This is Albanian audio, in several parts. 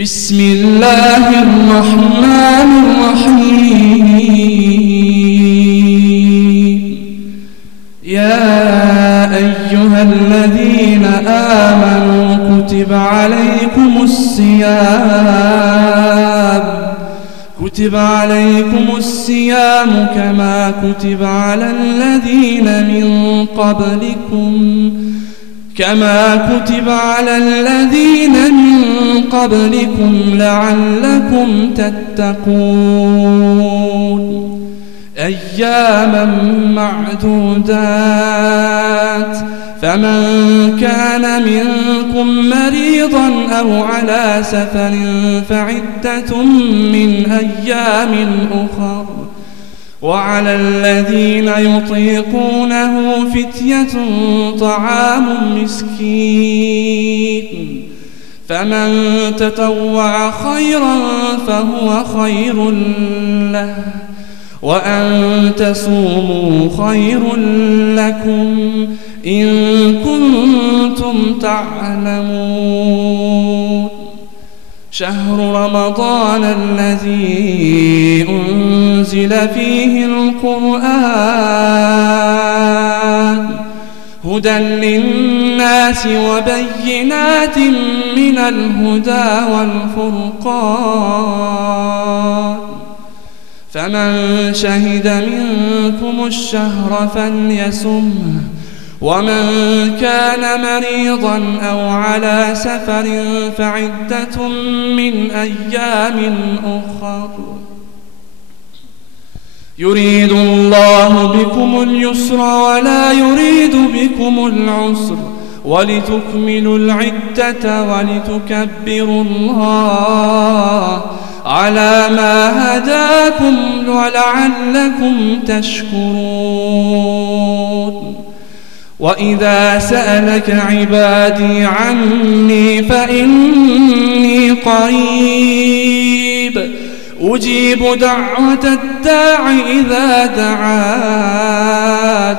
بسم الله الرحمن الرحيم يا أيها الذين آمنوا كتب عليكم الصيام كما كتب على الذين من قبلكم لعلكم تتقون أياما معدودات فمن كان منكم مريضا أو على سفر فعدة من أيام أخر وعلى الذين يطيقونه فدية طعام مسكين فمن تطوع خيرا فهو خير له وأن تصوموا خير لكم إن كنتم تعلمون شهر رمضان الذي أنزل فيه القرآن هدى للناس وبينات من الهدى والفرقان فمن شهد منكم الشهر فليصمه ومن كان مريضا أو على سفر فعدة من أيام أخر يريد الله بكم اليسر ولا يريد بكم العسر ولتكملوا العدة ولتكبروا الله على ما هداكم ولعلكم تشكرون وإذا سألك عبادي عني فإني قريب أجيب دعوة الداع إذا دعان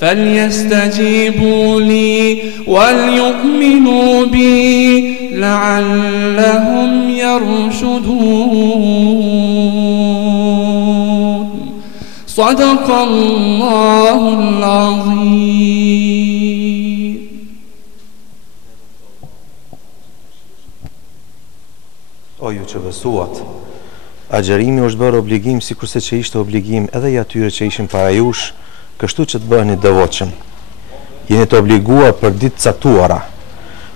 فليستجيبوا لي وليؤمنوا بي لعلهم يرشدون صدق الله العظيم. O ju që besuat, agjerimi është bërë obligim sikurse që ishte obligim edhe i atyre që ishin para jush, kështu që të bëheni devotshëm. Jeni të obliguar për ditë caktuara.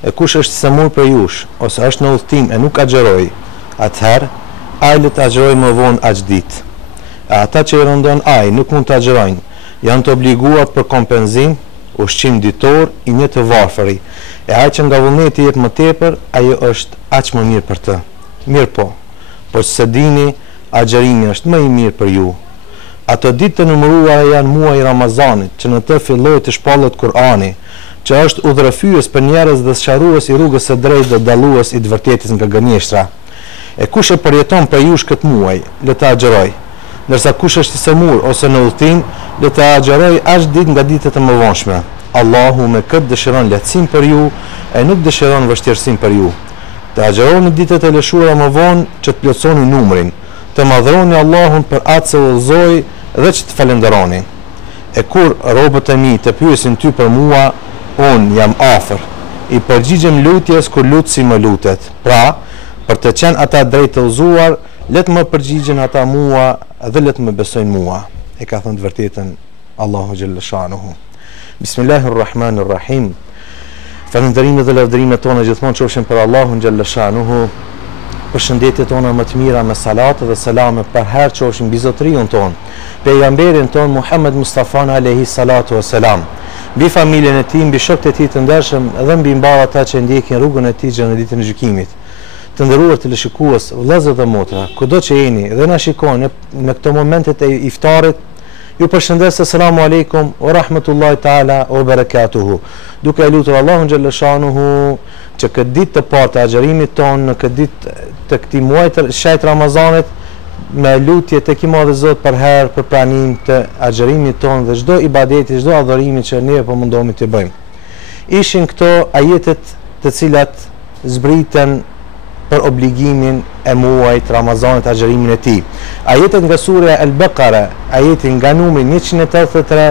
E kush është semur për jush ose është në udhtim e nuk agjeroi, atëherë ai le të agjerojë më vonë ditë. E ata që i rëndon ai nuk mund të agjerojnë, janë të obliguar për kompenzim, ushqim ditor i një të varfëri. E ai që nga vullneti jep më tepër, ai është aq më mirë për të. Mirë po, por se dini, agjerimi është më i mirë për ju. Ato ditë të numëruara janë muaji i Ramazanit, që në të filloi të shpallet Kur'ani, që është udhërëfyes për njerëz dhe sqarues i rrugës së drejtë dhe dallues i të vërtetës nga gënjeshtra. E kush e përjeton për jush këtë muaj, le të agjeroj. Ndërsa kush është i semur ose në udhtim, le të agjeroj as ditë nga ditët e mëvonshme. Allahu me këtë dëshiron lehtësim për ju e nuk dëshiron vështirësim për ju. Të agjeroni ditët e lëshuara më vonë që të plotësoni numrin, të madhroni Allahun për atë se udhëzoi dhe që të falenderoni. E kur robët e mi të pyesin ty për mua, unë jam afër, i përgjigjem lutjes kur lutësi më lutet. Pra, për të qenë ata drejt të udhëzuar, le të më përgjigjen ata mua dhe le të më besojnë mua. E ka thënë të vërtetën Allahu xhalla shanuhu. Bismillahirrahmanirrahim. Falënderimet dhe lavdërimet tona gjithmonë qofshin për Allahun xhalla shanuhu. Përshëndetjet tona më të mira me salatë dhe selame për herë qofshin mbi zotriun ton, pejgamberin ton Muhammed Mustafa alayhi salatu wassalam, mbi familjen e tij, mbi shokët e tij të ndershëm dhe mbi mbarë ata që ndjekin rrugën e tij në ditën e gjykimit. Të nderuar teleshikues, vëllezër dhe motra, kudo që jeni dhe na shikoni në këto momentet e iftarit, ju përshëndes, selamu alaikum wa rahmatullahi taala wa barakatuhu. Duke lutur Allahun xhalla shanuhu që këtë ditë të parë të agjerimit ton, në këtë ditë të këtij muaji të shejt Ramazanit, me lutje tek i Madhi Zot për herë për pranim të agjerimit ton dhe çdo ibadeti, çdo adhurimi që ne po mundohemi të bëjmë. ishin këto ajetet të cilat zbriten për obligimin e muajit Ramazanit, agjërimin e tij. Ajetet nga surja Al-Baqara, ajeti nga numri 183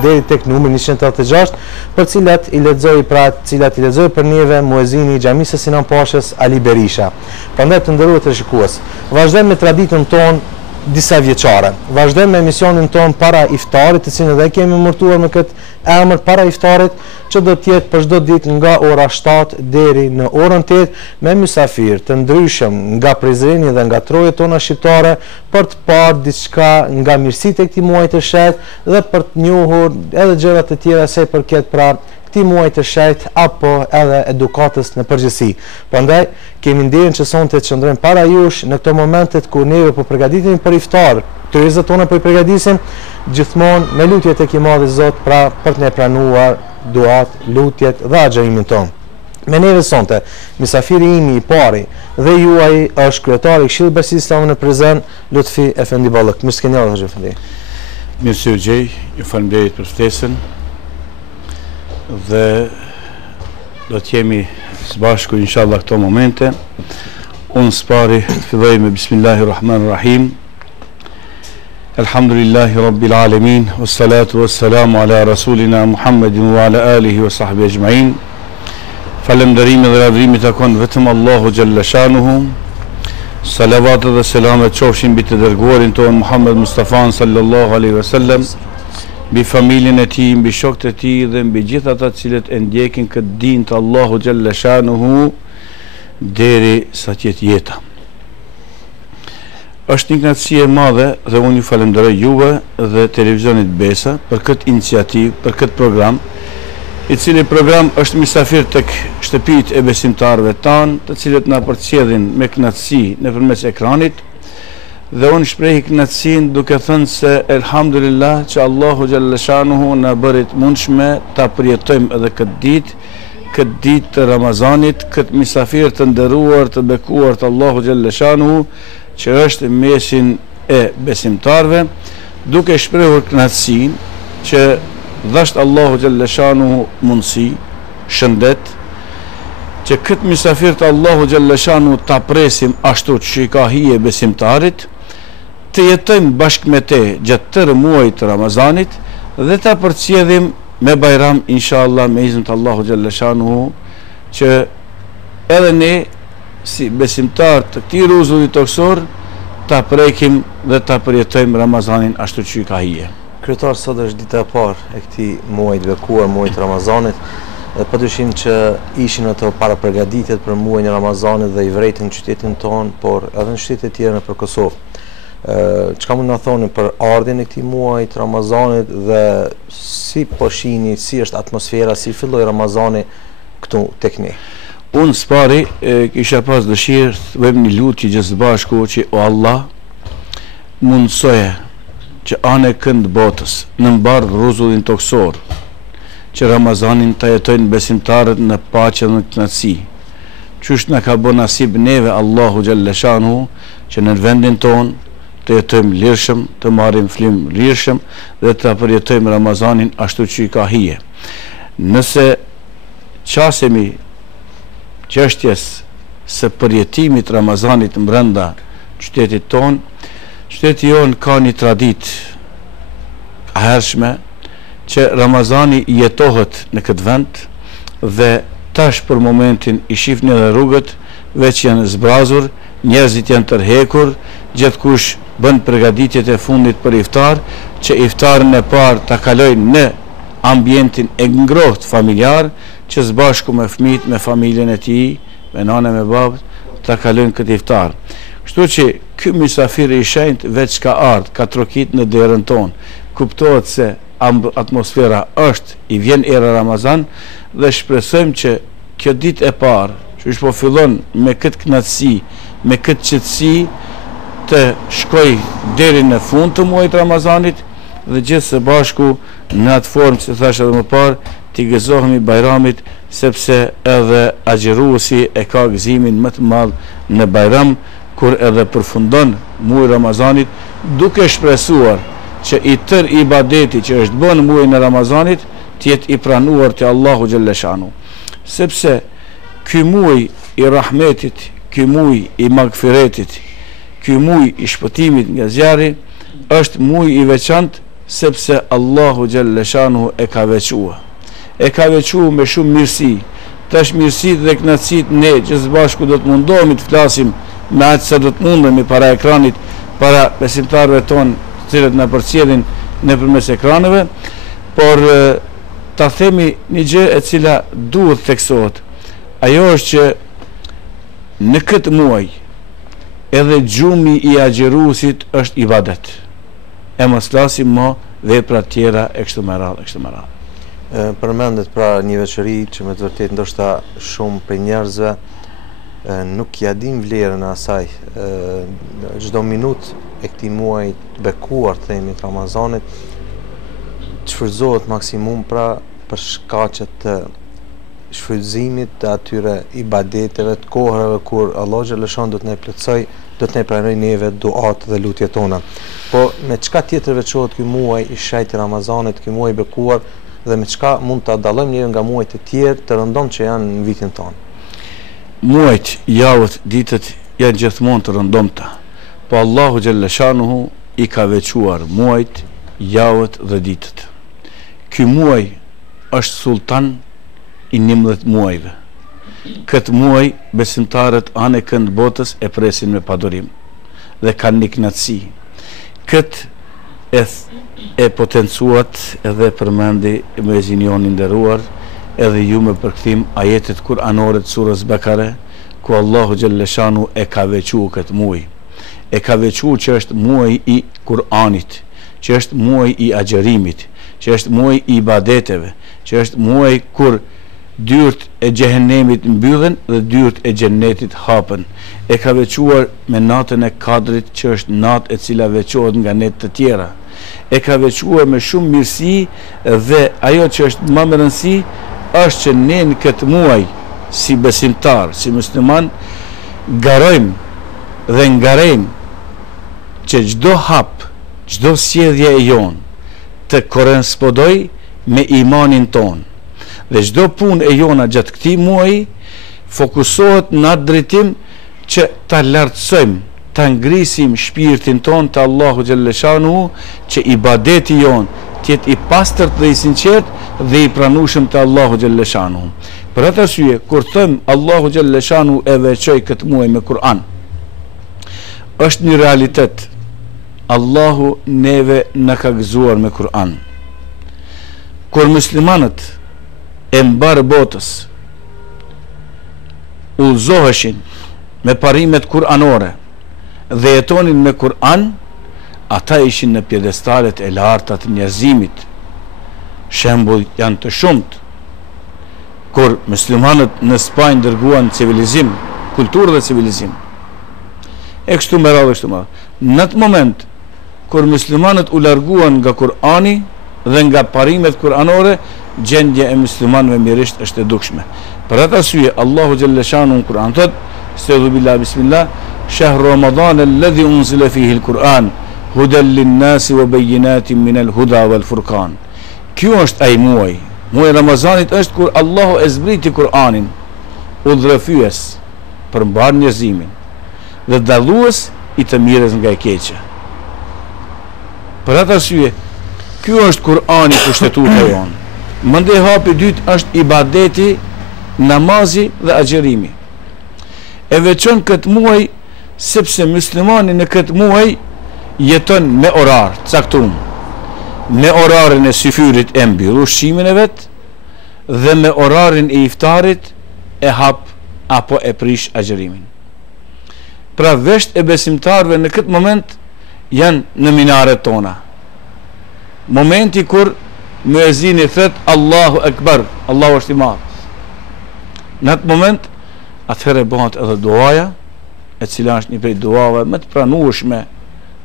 deri tek numri 186, për cilat i lexoi për neve muezini i xhamisë Sinan Pashës Ali Berisha. Prandaj të nderuar të shikues, vazhdojmë me traditën tonë disa vjeçare. Vazhdojmë me emisionin ton para iftarit, të cilin edhe kemi mërtuar me këtë emër para iftarit, që do të jetë për çdo ditë nga ora 7 deri në orën 8 me mysafir të ndryshëm nga Prizreni dhe nga trojet tona shqiptare për të parë diçka nga mirësitë e këtij muaji të shenjtë dhe për të njohur edhe gjëra të tjera sa i përket pra këtij muaji të shenjtë apo edhe edukatës në përgjithësi. Prandaj kemi nderin që sonte të qëndrojmë para jush në këto momentet kur neve po përgatitemi për iftar. Turizat tona po i përgatisim gjithmonë me lutjet tek i Madhi Zot pra për të ne pranuar duat, lutjet dhe agjërimin ton. Me neve sonte, mysafiri imi i pari dhe juaj është kryetari i Këshillit Bashkisë Islame në Prizren, Lutfi Efendi Ballak. Mirë se keni ardhur, Efendi. Mirë se u gjej, ju faleminderit për ftesën dhe do të jemi së bashku inshallah këto momente. Unë s'pari të filloj me Bismillahirrahmanirrahim. Alhamdulillahi Rabbil Alamin, wassalatu wassalamu ala Rasulina Muhammedin wa ala alihi wa sahbihi ajma'in. Falënderimi dhe lavdërimi takon vetëm Allahu Gjalla Shanuhu. Salavatet dhe selamet qofshin mbi të dërguarin tonë Muhammed Mustafa sallallahu alaihi wasallam, mbi familjen e tij, mbi shokët e tij dhe mbi gjithë ata të cilët e ndjekin këtë din të Allahu Gjalla Shanuhu deri sa të jetë jeta. Është një kënaqësi e madhe dhe unë ju falenderoj juve dhe televizionit Besa për këtë iniciativë, për këtë program, i cili program është mysafir tek shtëpitë e besimtarëve tanë, të cilët na përcjellin me kënaqësi nëpërmes ekranit, dhe unë shpreh kënaqësinë duke thënë se elhamdulillah që Allahu Gjalla Shanuhu na bëri të mundshme ta përjetojmë edhe këtë ditë të Ramazanit, këtë mysafir të nderuar, të bekuar të Allahu Gjalla Shanuhu, që është mesin e besimtarve, duke shprehur kënaqësinë që dhasht Allahu Gjalla Shanuhu mundësi, shëndet, që këtë mysafir të Allahu Gjalla Shanuhu ta presim ashtu që i ka hije besimtarit, të jetojmë bashkë me te gjatë tërë muajit të Ramazanit dhe ta përcjellim me Bajram inshallah me iznin të Allahu Gjalla Shanuhu, që edhe ne si besimtar të këtij rruzulli toksor ta prekim dhe ta përjetojmë Ramazanin ashtu që i ka hije. Kryetar, sot është dita e parë e këtij muaji të bekuar, muajit Ramazanit, dhe padyshim që ishin ato para përgatitjet për muajin e Ramazanit dhe i vërejtën qytetin ton, por edhe në qytete të tjera nëpër Kosovë. Çka mund na thoni për ardhjen e këtij muaji të Ramazanit dhe si po shihni, si është atmosfera, si filloi Ramazani këtu tek ne? Unë s'pari kisha pas dëshirë të bëjmë një lutje gjithë bashku që o Allah mundsoje që anë kënd botës në mbar rrezullin toksor, që Ramazanin ta jetojnë besimtarët në paqe dhe në kënaqësi. Qysh na ka bën nasib neve Allahu Gjalla Shanuhu që në vendin ton të jetojmë lirshëm, të marrim flim lirshëm dhe të përjetojmë Ramazanin ashtu që i ka hije. Nëse qasemi çështjes së përjetimit Ramazanit brenda qytetit ton, qyteti jon ka një traditë e hershme që Ramazani jetohet në këtë vend dhe tash për momentin i shifni edhe rrugët, veç janë zbrazur, njerëzit janë tërhekur, gjithkush bën përgatitjet e fundit për iftar, që iftarin e parë ta kalojnë në ambientin e ngrohtë familjar, që së bashku me fëmijët, me familjen e tij, me nanën, me babën, ta kalojnë këtë iftar. Kështu që ky mysafir i shenjtë veç ka ardhur, ka trokit në derën tonë. Kuptohet se atmosfera është, i vjen era Ramazan dhe shpresojmë që kjo ditë e parë, që po fillon me këtë kënaqësi, me këtë qetësi, të shkoj deri në fund të muajit Ramazanit dhe gjithë së bashku në atë formë që thash edhe më parë, t'i gëzohemi Bajramit, sepse edhe agjëruesi e ka gëzimin më të madh në Bajram, kur edhe përfundon muaji Ramazanit, duke shpresuar që i tër ibadeti që është bën muajin e Ramazanit tjetë i pranuar të Allahu Gjellëshanu. Sepse ky muaj i rahmetit, ky muaj i magfiretit, ky muaj i shpëtimit nga zjarri, është muaj i veçantë sepse Allahu Gjellëshanu e ka veçua. E ka veçua me shumë mirësi. Tash mirësit dhe knatësit ne që së bashku do të mundohemi të flasim me atë se do të mundemi para ekranit, para besimtarëve tonë cilët në përcjellin në përmes ekraneve, por ta themi një gjë e cila duhet theksohet. Ajo është që në këtë muaj edhe gjumi i agjeruesit është ibadet. E mos flasim më vepra tjera e kështu me radhë. Përmendet pra një veçori që me të vërtet ndoshta shumë për njerëzve nuk ja din vlerën e asaj. Çdo minutë e këtij muaji të bekuar, themi, të Ramazanit, shfrytëzohet maksimum pra për shkaqe të shfrytëzimit të atyre ibadeteve të kohërave kur Allah Gjellëshan do të ne plotësoj, do të ne pranoj neve duat dhe lutjet tona. Po me çka tjetër veçohet ky muaj i shejt i Ramazanit, ky muaj i bekuar, dhe me çka mund ta dallojmë njëri nga muajt e tjerë të rëndom që janë në vitin tonë? Muajt, javët, ditët janë gjithmonë të rëndomta, po Allahu Gjellëshanuhu i ka veçuar muajt, javët dhe ditët. Ky muaj është sultan i 11 muajve. Këtë muaj besimtarët anë e kënd botës e presin me padurim dhe kanë një knatësi. Këtë e potencuat edhe përmendi me zinjonin nderuar edhe ju me përkthim ajetet kuranore të surës Bekare, ku Allahu Gjellëshanu e ka veçu këtë muaj. E ka veçu që është muaj i Kur'anit, që është muaj i agjerimit, që është muaj i ibadeteve, që është muaj kur dyert e xhehenemit mbyllen dhe dyert e xhennetit hapen. E ka veçuar me natën e Kadrit, që është natë e cila veçohet nga natë të tjera. E ka veçuar me shumë mirësi dhe ajo që është më e rëndësishme është që ne në këtë muaj si besimtar, si musliman, garojmë dhe ngarejmë që çdo hap, çdo sjellje e jon të korrespondoj me imanin ton. Dhe çdo punë e jona gjatë këtij muaji fokusohet në atë drejtim që ta lartësojmë, ta ngrisim shpirtin ton të Allahu Gjellëshanu, që ibadeti jon të jetë i pastërt dhe i sinqert dhe i pranueshëm të Allahu Gjellëshanu. Për atë arsye, kur them Allahu Gjellëshanu e veçoi këtë muaj me Kur'an, është një realitet. Allahu neve na ka gëzuar me Kur'an. Kur muslimanët e mbar botës udhëzoheshin me parimet kuranore dhe jetonin me Kur'an, ata ishin në pjedestalet e larta të njerëzimit. Shembull janë të shumt. Kur muslimanët në Spanjë dërguan civilizim, kulturë dhe civilizim, e kështu me radhë, kështu me radhë. Në atë moment kur muslimanët u larguan nga Kur'ani dhe nga parimet kuranore, gjendja e muslimanëve mirisht është e dukshme. Për atë arsye Allahu Gjellëshanu në Kur'an thot: "Estağfiru billah, bismillah, shahr Ramadan alladhi unzila fihi al-Quran, hudan lin-nasi wa bayyinatin min al-huda wal-furqan." Ky është ai muaj. Muaji Ramazanit është kur Allahu e zbriti Kur'anin, udhëfyes për mbar njerëzimin dhe dallues i të mirës nga e keqja. Për atë arsye, ky është Kur'ani kushtetuta jonë. Mandej hapi dytë është ibadeti, namazi dhe agjerimi. E veçon këtë muaj sepse muslimani në këtë muaj jeton me orar caktuar. Me orarin e syfyrit e mbyll ushqimin e vet dhe me orarin e iftarit e hap apo e prish agjerimin. Pra vesht e besimtarve në këtë moment janë në minaret tona. Momenti kur muezini thot Allahu Akbar, Allahu është i madh. Në atë moment atëherë bëhet edhe duaja, e cila është një prej duave më të pranueshme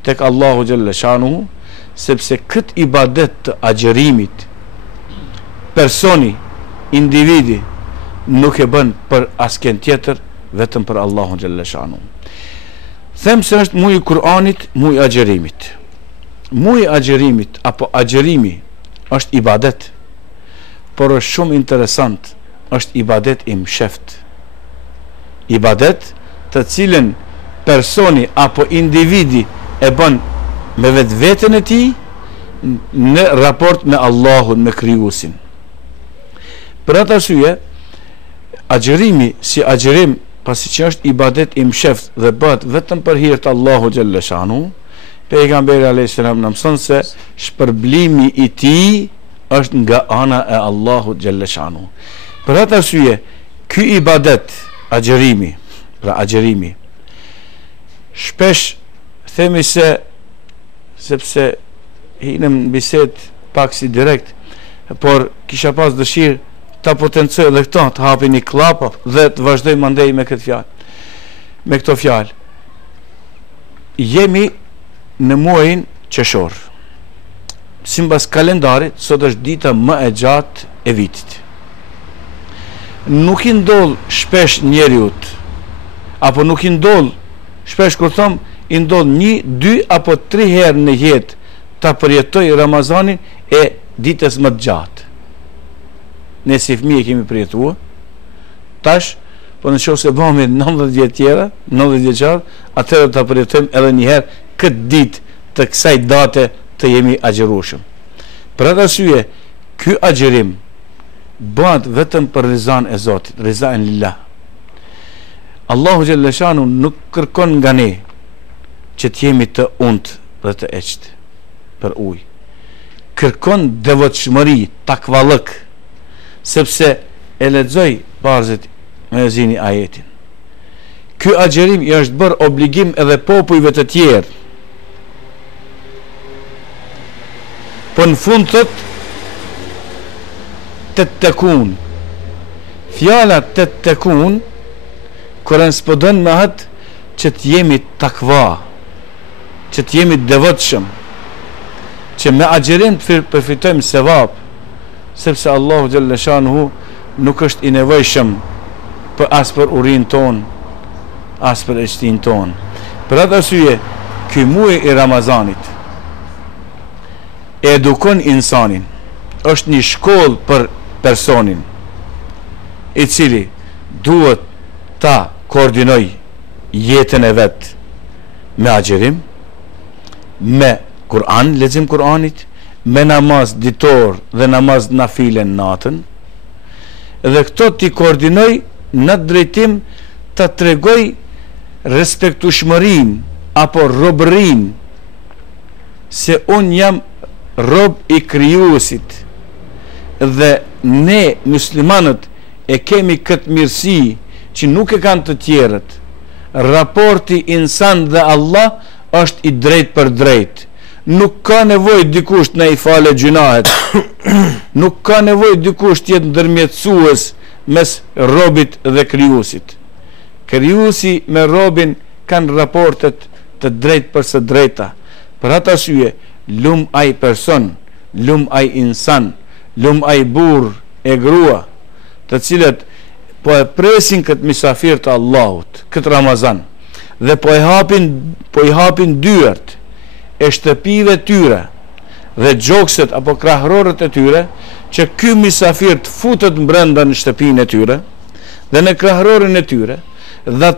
tek Allahu Gjellëshanu, sepse këtë ibadet të agjerimit personi, individi nuk e bën për asken tjetër, vetëm për Allahu Gjellëshanu. Them se është muji i Kur'anit, muji i agjerimit. Muji i agjerimit apo agjerimi është ibadet. por është shumë interesant, është ibadet i msheft. Ibadet të cilën personi apo individi e bën me vetveten e tij në raport me Allahun, me krijuesin. Për atë arsye, agjërimi si agjërim, pasi që është ibadet i msheft dhe bëhet vetëm për hir të Allahut xhalla shanu, pejgamberi alayhis salam na mëson se shpërblimi i tij është nga ana e Allahut xhalla shanu. Për atë arsye, ky ibadet, agjërimi, pra agjërimi, shpesh themi se, sepse hinëm në bisedë pak si direkt, por kisha pas dëshirë ta potencoj edhe këto, të hapi një klap dhe të vazhdoj mandej me këtë fjalë, me këto fjalë. Jemi në muajin qershor. Sipas kalendarit, sot është dita më e gjatë e vitit. Nuk i ndodh shpesh njeriut, apo nuk i ndodh shpesh, kur thom, i ndodh 1, 2 apo 3 herë në jetë ta përjetoj Ramazanin e ditës më të gjatë. Ne si fëmijë kemi përjetuar, tash, po në qoftë se bëhemi 90 vjet tjera, 90 vjeçar, atëherë ta përjetojmë edhe një herë këtë ditë të kësaj date të jemi agjërueshëm. Për atë arsye, ky agjërim bëhet vetëm për rizan e Zotit, rizan lillah. Allahu xhalla shanu nuk kërkon nga ne që të jemi të untë dhe të eqt për ujë. Kërkon devotshmëri, takvallëk, sepse e lexoj barzët me zini ajetin. Ky agjërim i është bërë obligim edhe popujve të tjerë. Po në fund thot tettekun. Fjala tettekun korrespondon me atë që të jemi takva, që të jemi devotshëm, që me agjërim të përfitojmë sevap, sepse Allahu xhalla shanuhu nuk është i nevojshëm për as për urin ton, as për eqtin ton. Për atë arsye, ky muaj i Ramazanit edukon insanin, është një shkollë për personin i cili duhet ta koordinoj jetën e vet me agjërim, me Kur'an, lexim Kur'anit, me namaz ditor dhe namaz nafile natën, dhe këto t'i koordinoj në drejtim të tregoj respektueshmërinë apo robërinë, se unë jam rob i krijuesit dhe ne muslimanët e kemi këtë mirësi që nuk e kanë të tjerët. Raporti insan dhe Allah është i drejt për drejt. Nuk ka nevojë dikush në i fale gjunahet. Nuk ka nevojë dikush të jetë ndërmjetësues mes robit dhe krijuesit. Krijuesi me robin kanë raportet të drejt për së drejta. Për atë arsye, lum ai person, lum ai insan, lum ai burr e grua, të cilët po e presin këtë misafir të Allahut, këtë Ramazan, dhe po i hapin dyert e shtëpive tyre dhe gjokset apo krahrorët e tyre, që ky misafir të futet brenda në shtëpinë e tyre dhe në krahrorin e tyre dhe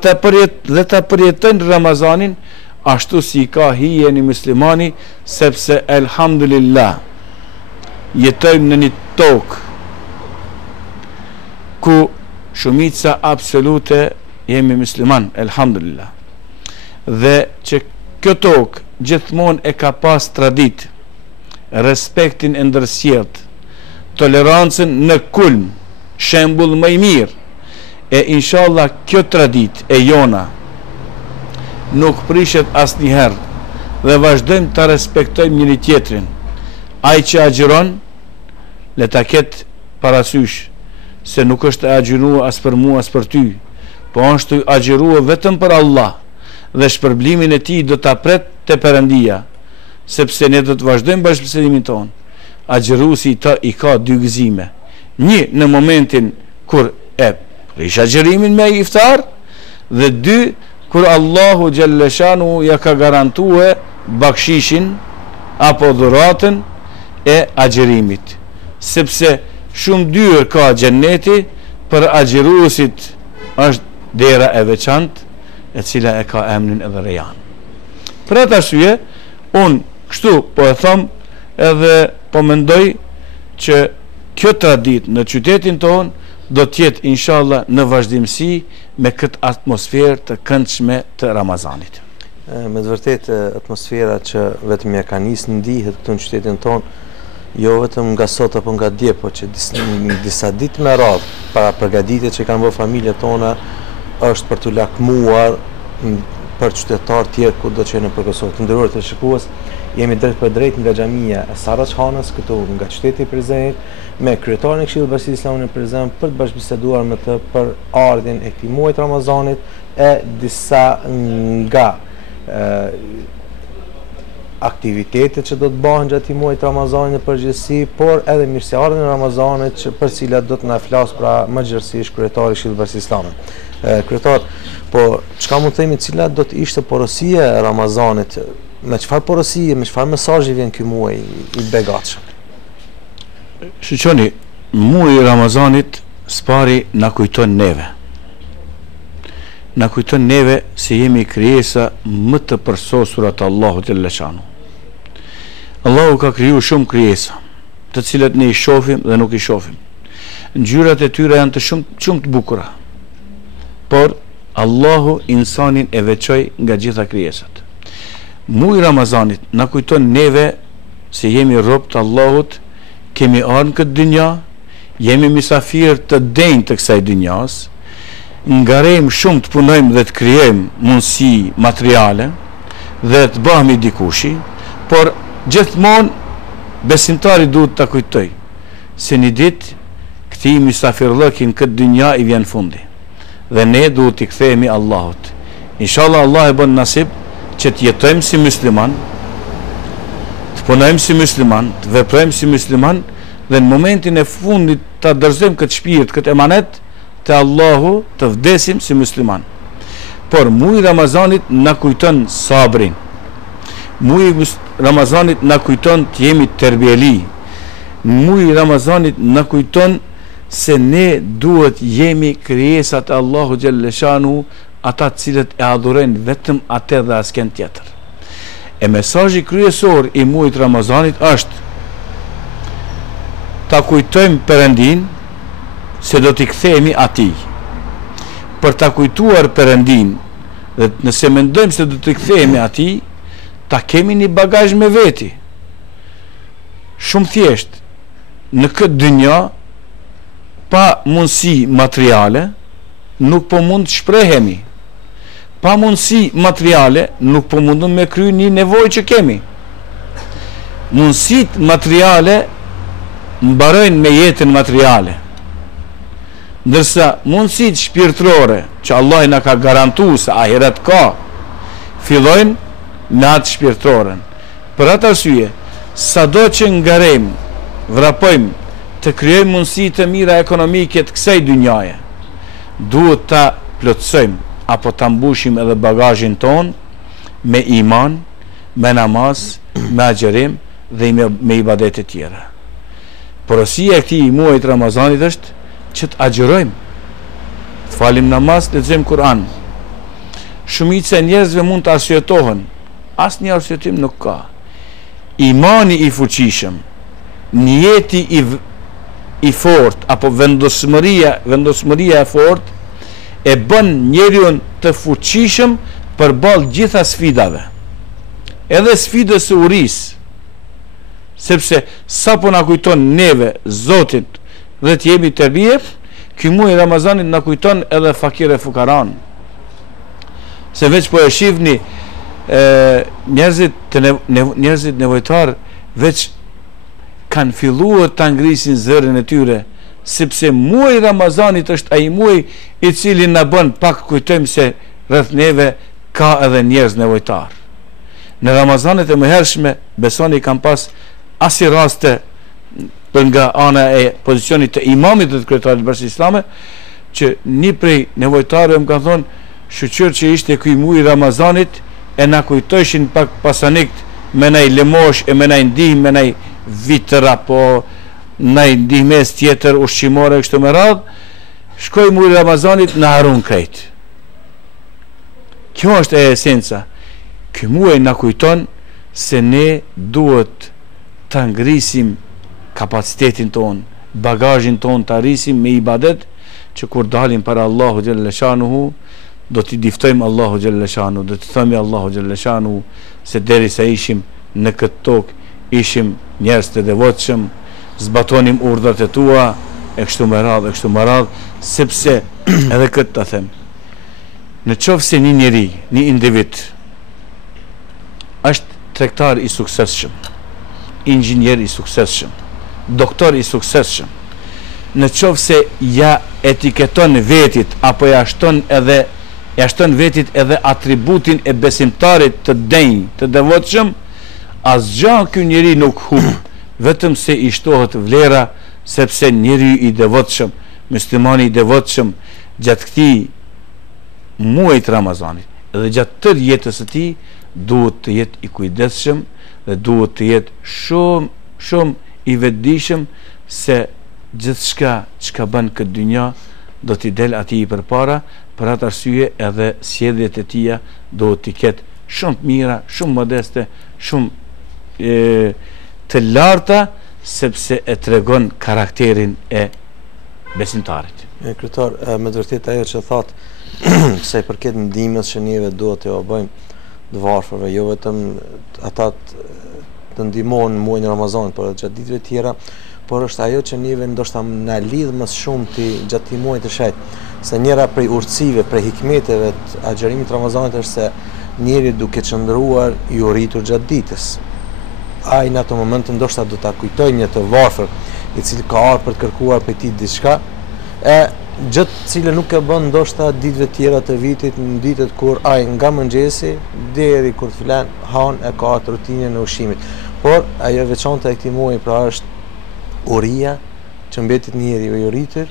ta përjetojnë Ramazanin ashtu si ka hije një muslimani, sepse elhamdulillah jetojmë në një tokë ku shumica absolute jemi musliman, elhamdulillah, dhe që kjo tokë gjithmonë e ka pas tradit, respektin e ndërsjellët, tolerancën në kulm, shembull më i mirë, e inshallah kjo tradit e jona nuk prishet asnjëherë dhe vazhdojmë ta respektojmë njëri tjetrin. Ai që agjiron, le ta ketë parasysh se nuk është e agjirua as për mua as për ty, po është e agjirua vetëm për Allah, dhe shpërblimin e tij do ta pret te Perëndia, sepse ne do të vazhdojmë bashkëbisedimin ton. Agjëruesi i ka dy gëzime. Një, në momentin kur e prish agjërimin me iftar, dhe dy, kur Allahu xhalla shanu ja ka garantue bakshishin apo dhuratën e agjërimit, sepse shumë dyrë ka xheneti, për agjeruesit është dera e veçantë, e cila e ka emrin edhe Rejan. Për atë arsye, unë kështu po e them edhe po mendoj që kjo traditë në qytetin tonë do t'jetë inshallah në vazhdimsi me këtë atmosferë të këndshme të Ramazanit. Me të vërtet atmosfera që vetëm ja ka nisë ndihet këtu në qytetin tonë, jo vetëm nga sot apo nga dje, po që disa ditë me radhë para përgatitjet që kanë bërë familjet tona është për të lakmuar për qytetarë tjerë kudo që në Kosovë. Të nderuar të shikues, jemi drejt për drejt nga xhamia e Saraçhanës këtu nga qyteti i Prizrenit me kryetarin e Këshillit Bashkisë Islame në Prizren për të bashkëbiseduar me të për ardhin e këtij muaji Ramazanit e disa nga aktivitetet që do të bëhen gjatë muajit Ramazanit në përgjithësi, por edhe mirësiardhjen e Ramazanit për cilat do të na flas pra më gjithësisht kryetari i Këshillit Bashkisë Islame. Kryetar, po çka mund të themi, cila do të ishte porosia e Ramazanit, me çfarë porosie, me çfarë mesazhi vjen ky muaj i begatshëm? Shqoni, muaji i Ramazanit spari na kujton neve. Na kujton neve se jemi krijesa më të përsosura të Allahut xhalla xhanu. Allahu ka kriju shumë krijesa, të cilat ne i shohim dhe nuk i shohim. Ngjyrat e tyre janë të shumë të bukura. Por Allahu insanin e veçoi nga gjitha krijesat. Muaji i Ramazanit na kujton neve se jemi robë të Allahut, kemi ardhur në këtë dynja, jemi mysafirë të denjë të kësaj dynjas, ngarejmë shumë të punojmë dhe të krijojmë mundësi materiale dhe të bëhemi dikushi, por gjithmonë besimtari duhet ta kujtoj se një ditë këtij mysafirllëki në këtë dynja i vjen fundi dhe ne duhet t'i kthehemi Allahut. Inshallah Allah e bën nasib që të jetojmë si musliman, të punojmë si musliman, të veprojmë si musliman dhe në momentin e fundit ta dorëzojmë këtë shpirt, këtë emanet te Allahu, të vdesim si musliman. Por muaji i Ramazanit na kujton sabrin. Muaji i Ramazanit na kujton të jemi terbiyeli. Muaji i Ramazanit na kujton se ne duhet jemi krijesat e Allahu xhalla xhanu, ata të cilët e adhurojnë vetëm atë dhe asken tjetër. E mesazhi kryesor i muajit Ramazanit është ta kujtojmë Perëndin se do t'i kthehemi atij. Për ta kujtuar Perëndin dhe nëse mendojmë se do t'i kthehemi atij, ta kemi një bagazh me veti. Shumë thjesht, në këtë dynja pa mundësi materiale nuk po mund të shprehemi. Pa mundësi materiale nuk po mundum me kryer një nevojë që kemi. Mundësitë materiale mbarojnë me jetën materiale, ndërsa mundësitë shpirtërore që Allah na ka garantuar se ahiret ka, fillojnë me atë shpirtëroren. Për atë arsye, sado që ngarejmë, vrapojmë të krijojmë mundësi të mira ekonomike të kësaj dynjaje, duhet ta plotësojmë apo ta mbushim edhe bagazhin ton me iman, me namaz, me agjerim dhe me ibadete tjera. Porosia e këtij muajit Ramazanit është që të agjerojmë, të falim namaz, të lexojmë Kur'an. Shumica e njerëzve mund të arsyetohen, asnjë arsyetim nuk ka. Imani i fuqishëm, njeti i fort apo vendosmëria e fort e bën njeriu të fuqishëm përballë gjitha sfidave, edhe sfidës së urisë, sepse sa po na kujton neve Zotit dhe të jemi të rrjef, ky muaj i Ramazanit na kujton edhe fakir e fukaran. Se veç po e shihni njerëzit nevojtar veç kanë filluar ta ngrisin zërin e tyre, sepse muaji i Ramazanit është ai muaj i cili na bën pak kujtojmë se rreth neve ka edhe njerëz nevojtar. Në Ramazanet e mëhershme besoni kam pas asi raste për nga ana e pozicionit të imamit dhe të kryetarit të Bashkisë Islame që një prej nevojtarëve më ka thonë shqyr që ishte ky muaj i Ramazanit e na kujtojshin pak pasanikt me naj lemosh e me naj ndihmë, me naj vitër apo ndaj ndihmes tjetër ushqimore kështu me radhë, shkoj muaj Ramazanit në harun krejt. Kjo është e esenca. Ky muaj na kujton se ne duhet ta ngrisim kapacitetin ton, bagazhin ton ta rrisim me ibadet, që kur dalim para Allahu xhalla shanuhu do t'i diftojmë Allahu xhalla shanuhu, do t'i themi Allahu xhalla shanuhu se derisa ishim në këtë tokë ishim njerëz të devotshëm, zbatonim urdhrat e tua e kështu me radhë, sepse edhe këtë ta them. Në qoftë se një njeri, një individ është tregtar i suksesshëm, inxhinier i suksesshëm, doktor i suksesshëm, në qoftë se ja etiketon vetit apo ja shton vetit edhe atributin e besimtarit të denj, të devotshëm, asgjë ky njeri nuk humb, vetëm se i shtohet vlera, sepse njeri i devotshëm, muslimani i devotshëm gjatë këtij muajit Ramazanit dhe gjatë tërë jetës së tij duhet të jetë i kujdesshëm dhe duhet të jetë shumë i vetëdijshëm se gjithçka çka bën këtë dynja do t'i del atij përpara. Për atë arsye edhe sjelljet e tija duhet t'i ketë shumë të mira, shumë modeste, shumë të larta, sepse e tregon karakterin e besimtarit. Kryetar, me të vërtetë ajo që thatë se i përket ndihmës që neve duhet t'ja bëjmë të varfërve, jo vetëm ata të ndihmojnë në muajin Ramazanit, por edhe gjatë ditëve tjera, por është ajo që neve ndoshta na lidh më shumë gjatë këtij muaji të shejt. Se njëra prej urtësive, prej hikmeteve të agjerimit Ramazanit është se njeri duke qëndruar i uritur gjatë ditës. Ai në ato momente ndoshta do ta kujtoj një të varfër, i cili ka ardhur për të kërkuar prej tij diçka, gjë të cilën nuk e bën ndoshta ditëve tjera të vitit, në ditët kur ai nga mëngjesi deri kur të filan han e ka atë rutinën e ushqimit. Por ajo e veçantë e këtij muaji pra është uria që mbetit njeriu i uritur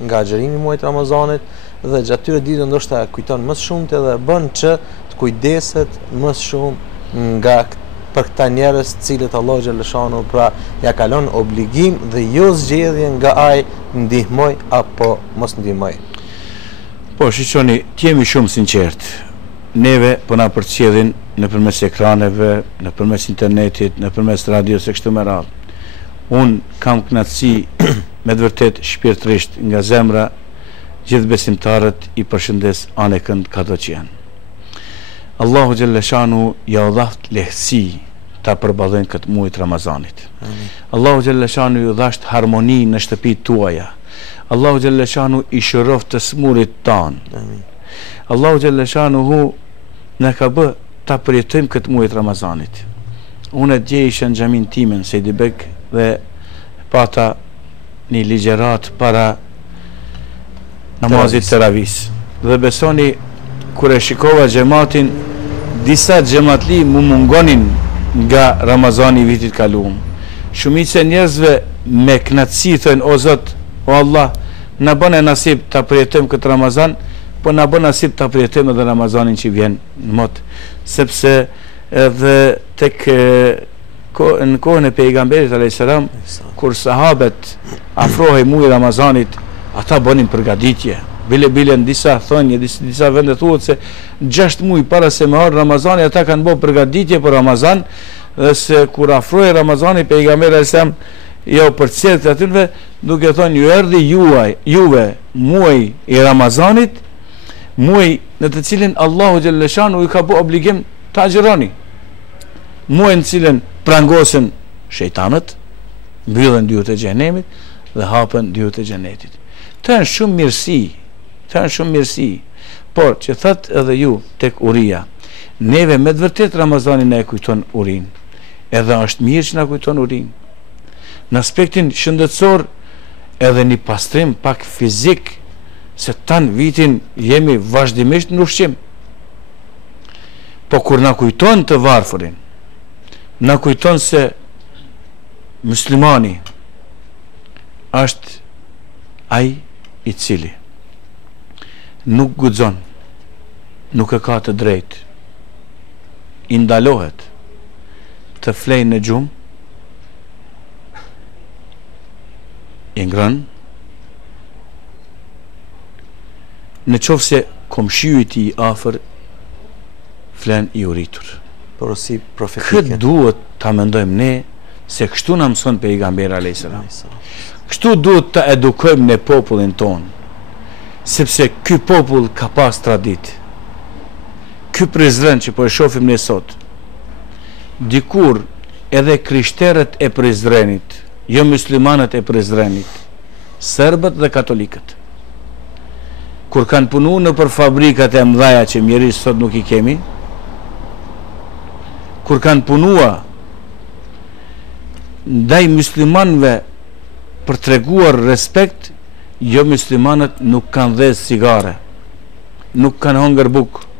nga agjerimi i muajit Ramazanit dhe gjatë këtyre ditëve ndoshta kujton më shumë edhe bën që të kujdeset më shumë për këta njerëz të cilët Allahu xhalla shanu pra ja kalon obligim dhe jo zgjedhje nga ai ndihmoj apo mos ndihmoj. Po shiqoni, t'jemi shumë sinqert. Neve po na përcjellin nëpërmes ekraneve, nëpërmes internetit, nëpërmes radios e kështu me radhë. Unë kam kënaqësi me të vërtet shpirtërisht nga zemra gjithë besimtarët i përshëndes anë kënd kado që janë. Allahu xhalla shanu ja u dhaft lehtësi ta përballojnë këtë muaj të Ramazanit. Allahu xhalla shanu ju dhasht harmoni në shtëpitë tuaja. Allahu xhalla shanu i shëroft të smurit tan. Allahu xhalla shanu na ka bë ta përjetojmë këtë muaj të Ramazanit. Unë djejshë në xhamin timen Sejdi Bek dhe pata një ligjerat para namazit teravis. Dhe besoni, kur e shikova xhamatin, disa xhamatli mu mungonin nga Ramazani vitit kaluam. Shumica e njerëzve me kënaqësi thënë, o Zot, o Allah, na bën nasib ta përjetojmë këtë Ramazan, po na bën nasib ta përjetojmë edhe Ramazanin që vjen në mot, sepse edhe tek në kohën e pejgamberit alayhis salam, kur sahabët afrohej muaji Ramazanit, ata bënin përgatitje. Bile në disa thonje, disa vende thuhet se 6 muaj para se me ardhë Ramazani ata kanë bërë përgatitje për Ramazan, dhe se kur afrohej Ramazani pejgamberi alayhis salam jo përcjellte atyve duke thonë ju erdhi juve muaji i Ramazanit, muaj në të cilin Allahu xhalla shanu i ka bërë obligim ta agjironi, muaj në cilin prangosen shejtanët, mbyllen dyert e xhenemit dhe hapen dyert e xhenetit. Të janë shumë mirësi, por që thot edhe ju tek uria, neve me të vërtet Ramazani na e kujton urin, edhe është mirë që na kujton urin. Në aspektin shëndetësor edhe një pastrim pak fizik, se tanë vitin jemi vazhdimisht në ushqim. Po kur na kujton të varfërin, na kujton se muslimani është ai i cili nuk guxon, nuk e ka të drejtë, i ndalohet të flejë në gjumë, i ngrën, në qoftë se komshiu i tij afër flen i uritur. Porosi profetike. Këtë duhet ta mendojmë ne se kështu na mëson pejgamberi alayhis salam. Kështu duhet ta edukojmë ne popullin ton, sepse ky popull ka pas traditë. Ky prezren që po e shohim ne sot, dikur edhe krishterët e prezrenit, jo muslimanët e prezrenit, serbët dhe katolikët, kur kanë punu në për fabrikat e mdhaja që mjerisht sot nuk i kemi, kur kanë punua ndaj muslimanëve për treguar respekt, jo muslimanët nuk kanë dhënë cigare, nuk kanë hongër bukë,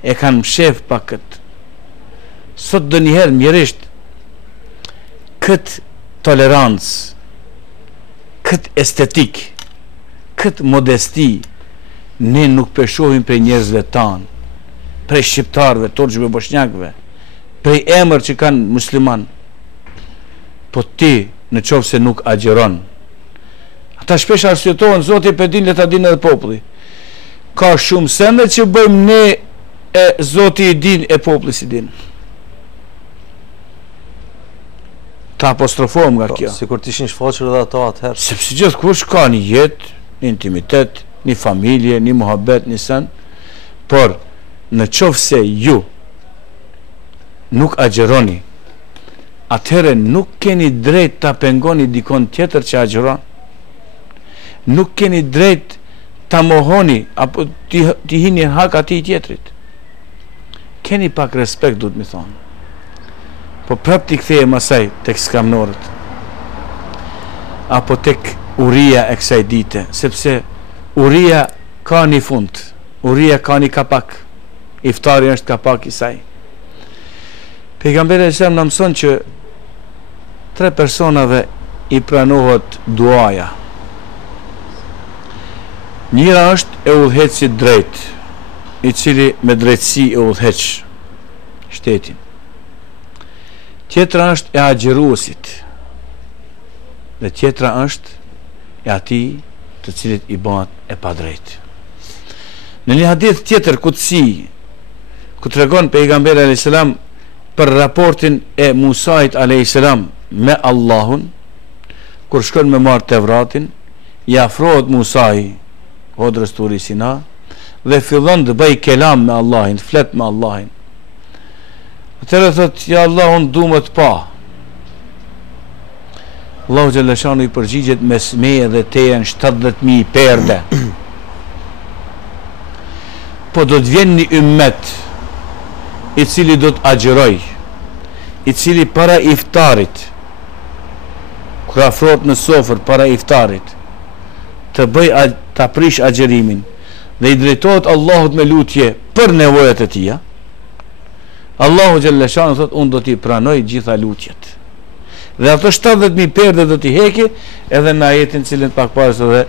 e kanë mshef pa këtë. Sot dë njëherë mjerisht këtë tolerancë, këtë estetik, këtë modesti, ne nuk peshohim prej njerëzve tanë, prej shqiptarve, torgjëve, boshnjakve, prej emër që kanë musliman, po ti në qoftë se nuk agjeron. Ata shpesh arsyetohen, Zoti pe din, le ta dinë edhe populli. Ka shumë sende që bëjmë ne e Zoti i din e populli si din. Ta apostrofojmë nga kjo. Sikur të ishin shfaqur edhe ato atëherë. Sepse gjithkush ka një jetë, një intimitet, një familje, një muhabet, një sen, por në qoftë se ju nuk agjeroni, atëherë nuk keni drejt ta pengoni dikon tjetër që agjeron. Nuk keni drejt ta mohoni apo ti hini hak atij tjetrit. Keni pak respekt, duhet mi thonë. Po prap t'i kthehem asaj tek skamnorët, apo tek uria e kësaj dite, sepse uria ka një fund, uria ka një kapak, iftari është kapak i saj. Pejgamberi e Islam në mëson që 3 personave i pranohet duaja. Njëra është e udhëheci drejt, i cili me drejtësi e udhëheq shtetin. Tjetra është e agjeruesit, dhe tjetra është e atij të cilit i bëhet e padrejt. Në një hadith tjetër kutsi, ku tregon pejgamberi alayhis salam për raportin e Musait alayhis salam me Allahun, kur shkon me marr Tevratin, i afrohet Musai hodrës Turi Sina dhe fillon të bëj kelam me Allahin, të flet me Allahin. Atëherë thot, ja Allah, unë du më të pa. Allahu Gjellëshanu i përgjigjet, mes meje dhe teje në 70.000 perde. Po do të vjen një ummet i cili do të agjeroj, i cili para iftarit, kur afrohet në sofër para iftarit, të aprish agjerimin dhe i drejtohet Allahut me lutje për nevojat e tija, Allahu Gjellëshanu thot, unë do t'i pranoj gjitha lutjet. Dhe ato 70.000 perde do t'i heki, edhe në ajetin cilin pak parës dhe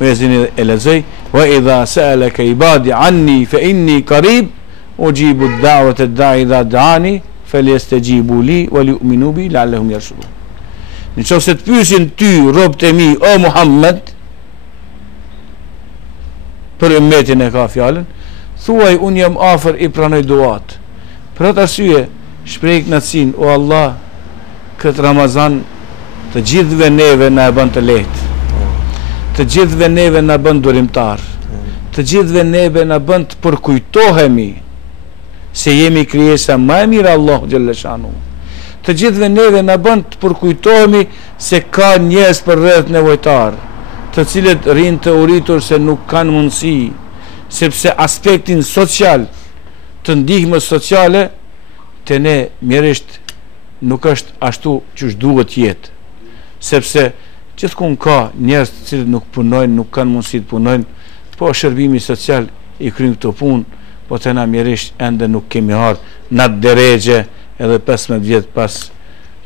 muezini e lexoj, wa idha sa'alaka ibadi anni fa inni qarib ujibu ad-da'wata ad-da'i idha da'ani falyastajibu li wa liyu'minu bi la'allahum yarshudun. Nëse të pyesin ty robët e mi, o Muhammed, për ummetin e ka fjalën, thuaj unë jam afër, i pranoj duat. Për atë arsye, shpreh knatësin, o Allah, këtë Ramazan të gjithëve neve na e bën të lehtë. Të gjithëve neve na bën durimtar. Të gjithëve neve na bën të përkujtohemi se jemi krijesa më e mirë Allahu Gjellëshanu. Të gjithëve neve na bën të përkujtohemi se ka njerëz për rreth nevojtar, të cilët rinë të uritur se nuk kanë mundësi, sepse aspektin social të ndihmës sociale të ne mjerisht nuk është ashtu që duhet jetë, sepse gjithkund ka njerëz të cilët nuk punojnë, nuk kanë mundësi të punojnë, po shërbimi social i kryen këto punë, po të na mjerisht ende nuk kemi ardhur në atë deregje edhe 15 vjet pas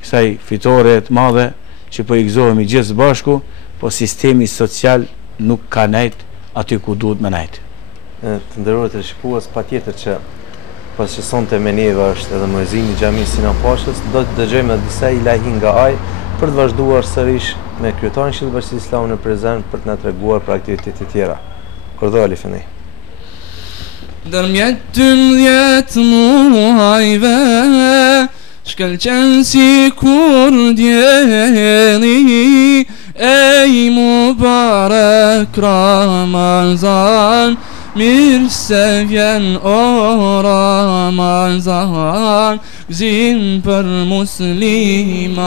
kësaj fitore të madhe që po i gëzohemi gjithë së bashku, po sistemi social nuk ka nejt aty ku duhet me nejt. Të nderuar të shikues, patjetër që pas që sonte me neve është edhe muezini i xhamisë Sinan Pashës, do të dëgjojmë disa ilahi nga ai për të vazhduar sërish me kryetarin e Këshillit të Bashkisë Islame në prezant për të na treguar për aktivitete tjera. Kordoli fini. Dërmjet 12 muajve shkëlqen si kur djeli, ej mubarek Ramazan, mirë se vjen o Ramazan, gzim për musliman.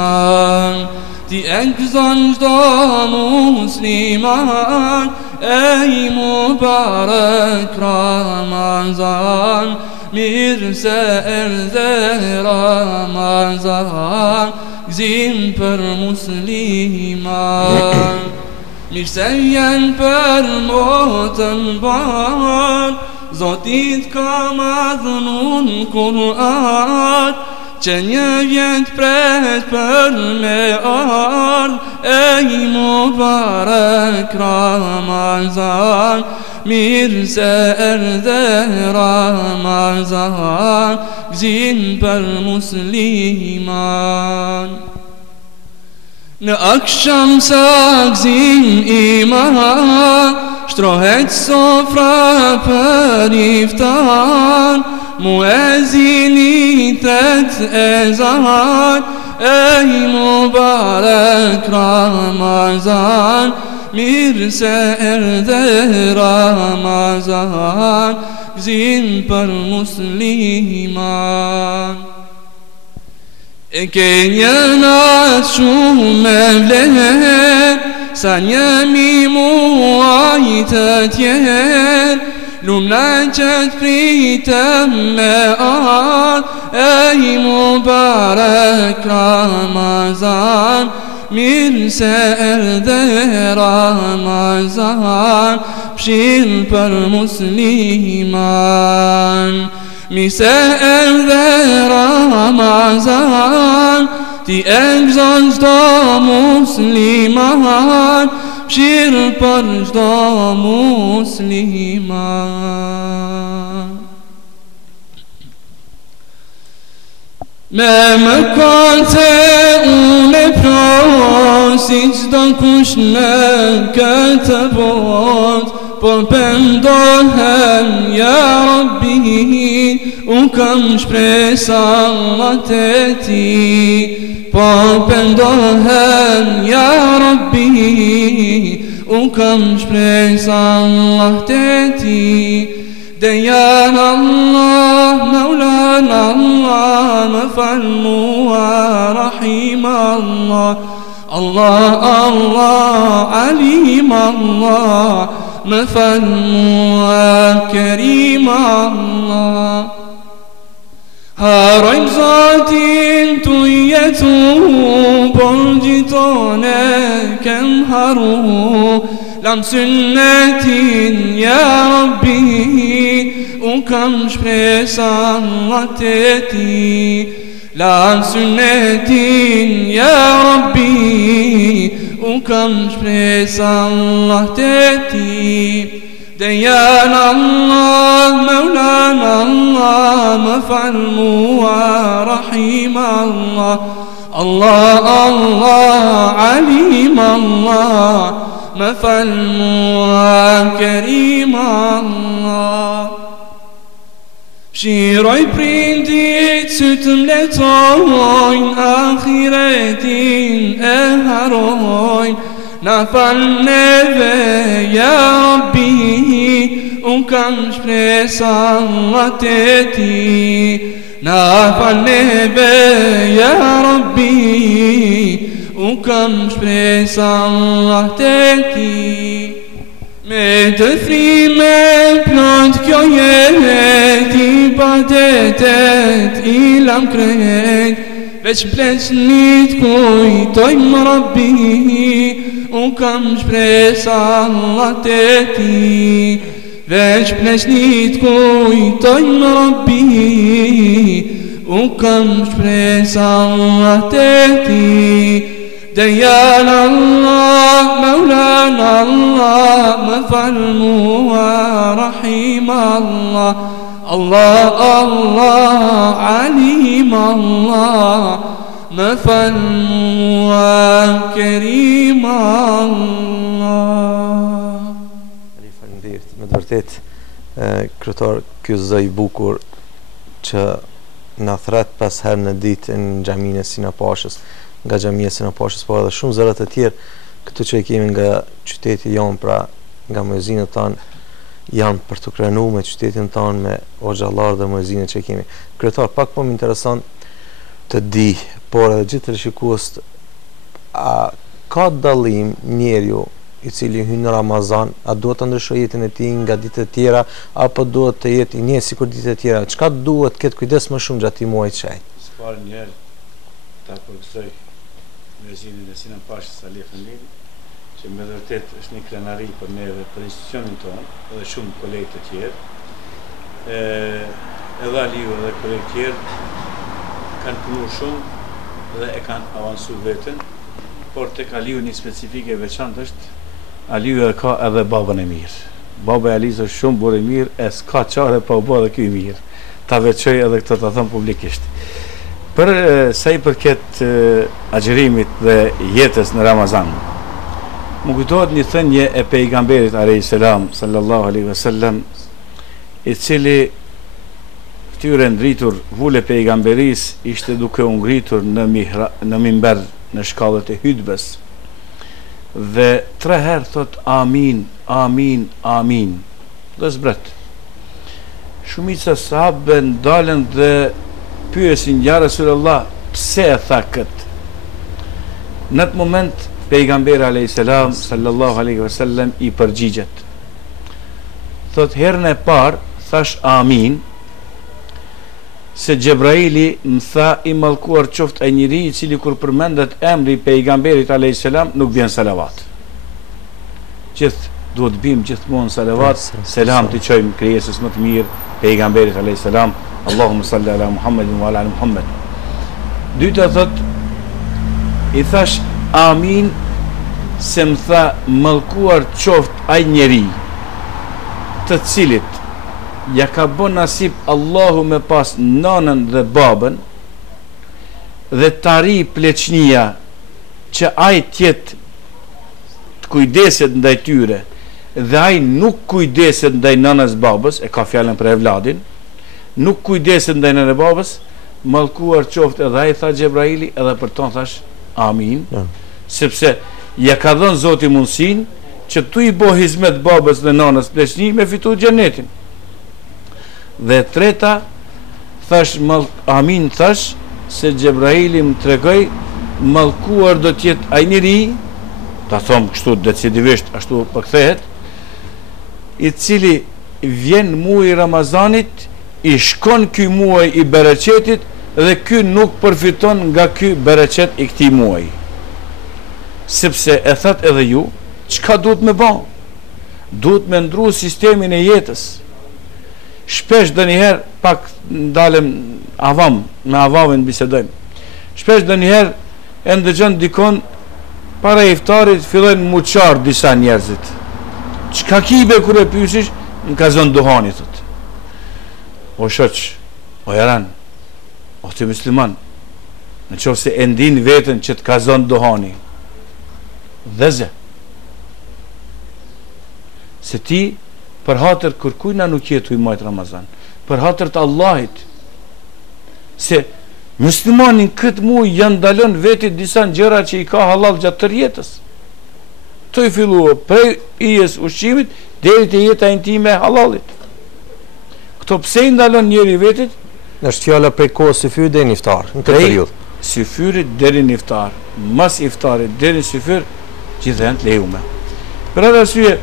Ti e gëzon çdo musliman, ej mubarek Ramazan, mirë se erdhe Ramazan, gzim për musliman. Mirë se vjen për motën bar, Zotit ka madhënun Kur'an, që një vjet pret për me ardh, ej mubarek Ramazan, mirë se erdhe Ramazan, gzim për musliman. Në aksham sa gzim iman, shtrohet sofra për iftar, muezini tet ezan, ej mubarek Ramazan, mirë se erdhe Ramazan, gzim për musliman. E ke një natë shumë me vlerë, sa njëmi muaj të tjerë, lumna që t'pritëm me ardh, ej mubarek Ramazan, mirë se erdhe Ramazan, fshirë për musliman. Mirë se erdhe Ramazan, ti e gëzon çdo musliman, fshirë për çdo musliman. Me mëkate unë e prosi çdo kush në këtë botë, por pendohem ja Rabbi, unë kam shpresat e ti. Por pendohem ja Rabbi, unë kam shpresat e ti. Dejan Allah, Maulan Allah, më fal mua, Rahim Allah, Allah, Allah, Alim Allah, më fal mua, Kerim Allah. Harojmë Zotin tu jetu, por gjithone kem haru, lam sunnetin ja Rabbi, unë kam shpresat e ti. Lam sunnetin ja Rabbi, unë kam shpresat e ti. Dejan Allah, Maulan Allah, më fal mua, Rahim Allah, Allah, Allah, Alim Allah, më fal mua, Kerim Allah. Fshiroj prindit që të mletojnë, ahiretin e harojnë, na fal neve ja Rabbi, unë kam shpresat e ti. Na fal neve ja Rabbi, unë kam shpresat e ti. Me të frime plot kjo jet, ibadetet i lam kret, veç pleçnit kujtojmë Rabbi, unë kam shpresat e ti. Veç pleçnit kujtojmë Rabbi, unë kam shpresat e ti. Dejan Allah, Maulan Allah, më fal mua, Rahim Allah, Allah, Allah, Alim Allah, më fal mua Kerim Allah. Faleminderit, me të vërtet kryetar, ky zë i bukur që na thret pas herë në ditë në xhaminë e Sinapashës, nga xhamia e Sinapashës, por edhe shumë zëra të tjerë këtu që i kemi nga qyteti jon, pra nga muezinët tanë janë për të krenuar me qytetin tanë, me hoxhallar dhe muezinët që kemi. Kryetar, pak po më intereson të di, por edhe gjithë rishikues, a ka dallim njeriu i cili hyn në Ramazan, a duhet të ndryshojë jetën e tij nga ditët e tjera, apo duhet të jetë i njëjtë sikur ditët e tjera? Çka duhet të ketë kujdes më shumë gjatë muajit të shejt? S'parë njerë ta përgëzoj muezinin e Sinapashës Ali Efendin, që me vërtet është një krenari për neve, për institucionin tonë, edhe shumë kolegë të tjerë. Edhe Aliu edhe kolegë tjerë kanë punu shumë dhe e kanë avansu vetën, por tek Aliu një specifike veçantë është, Aliu e ka edhe babën e mirë. Baba e Aliu është shumë burë i mirë, e s'ka qare pa u bë edhe ky i mirë. Ta veçoj edhe këtë të thëmë publikisht. Për sa i përket agjerimit dhe jetës në Ramazan, më kujtohet një thënje e pejgamberit a.s. sallallahu alaihi wasallam, i cili fytyre ndritur vule pejgamberis ishte duke u ngritur në mimber në shkallët e hutbes, dhe 3 herë thot amin, amin, amin, dhe zbret. Shumica sahabë ndalen dhe pyesin, ja Rasulullah, pse e tha këtë? Në atë moment pejgamberi alayhis salam sallallahu alaihi wasallam i përgjigjet. Thot, herën e parë thash amin, se Gjebraili më tha, i mallkuar qoftë ai njeri i cili kur përmendet emri i pejgamberit alayhis salam nuk vjen salavat. Gjithë duhet bim gjithmonë salavat, selam të çojmë krijesës më të mirë, pejgamberit alayhis salam, Allahumma salli ala Muhammedin wa ala Muhammed. Dyta thot, i thash amin, se më tha, mallkuar qoftë ai njeri të cilit ja ka bën nasip Allahu me pas nanën dhe babën, dhe tari pleçnia që ai tjetë të kujdeset ndaj tyre, dhe ai nuk kujdeset ndaj nanës babës, e ka fjalën për evladin, nuk kujdeset ndaj nënës babës, mallkuar qoftë edhe ai, tha Gjebraili, edhe për ton thash amin, sepse ja ka dhënë Zoti mundsinë që tu i bo hizmet babës dhe nanës pleçni me fitu xhenetin. Dhe treta thash amin, thash se Gjebraili më tregoi mallkuar do të jetë ai njeri, ta thom kështu decidivisht ashtu përkthehet, i cili vjen muaji i Ramazanit, i shkon ky muaj i bereqetit dhe ky nuk përfiton nga ky bereqet i këtij muaji. Sepse e that edhe ju, çka duhet me bë? Duhet me ndru sistemin e jetës. Shpesh dënjëherë, pak ndalem avam, me avavin bisedojmë, shpesh dënjëherë e ndëgjën dikon para iftarit fillojnë muqar disa njerëzit. Çka kibe kur e pyesish, në ka zonë duhani, thot. O shoq, o jaran, o të musliman, në qoftë se e ndin veten që të ka zonë duhani, dheze, se ti për hatër kërkujna nuk jetu i majtë Ramazan, për hatër të Allahit, se muslimanin këtë muaj janë dalon vetit disa gjëra që i ka halal gjatë tër jetës. Të i fillua prej ijes ushqimit deri te jeta intime e halalit. Këto pse i ndalon njeri vetit? Është fjala prej kohës syfyrit deri në iftar, në këtë periudhë. Syfyrit deri në iftar, mas iftarit deri në syfyr, gjithë janë të lejume. Për atë arsye,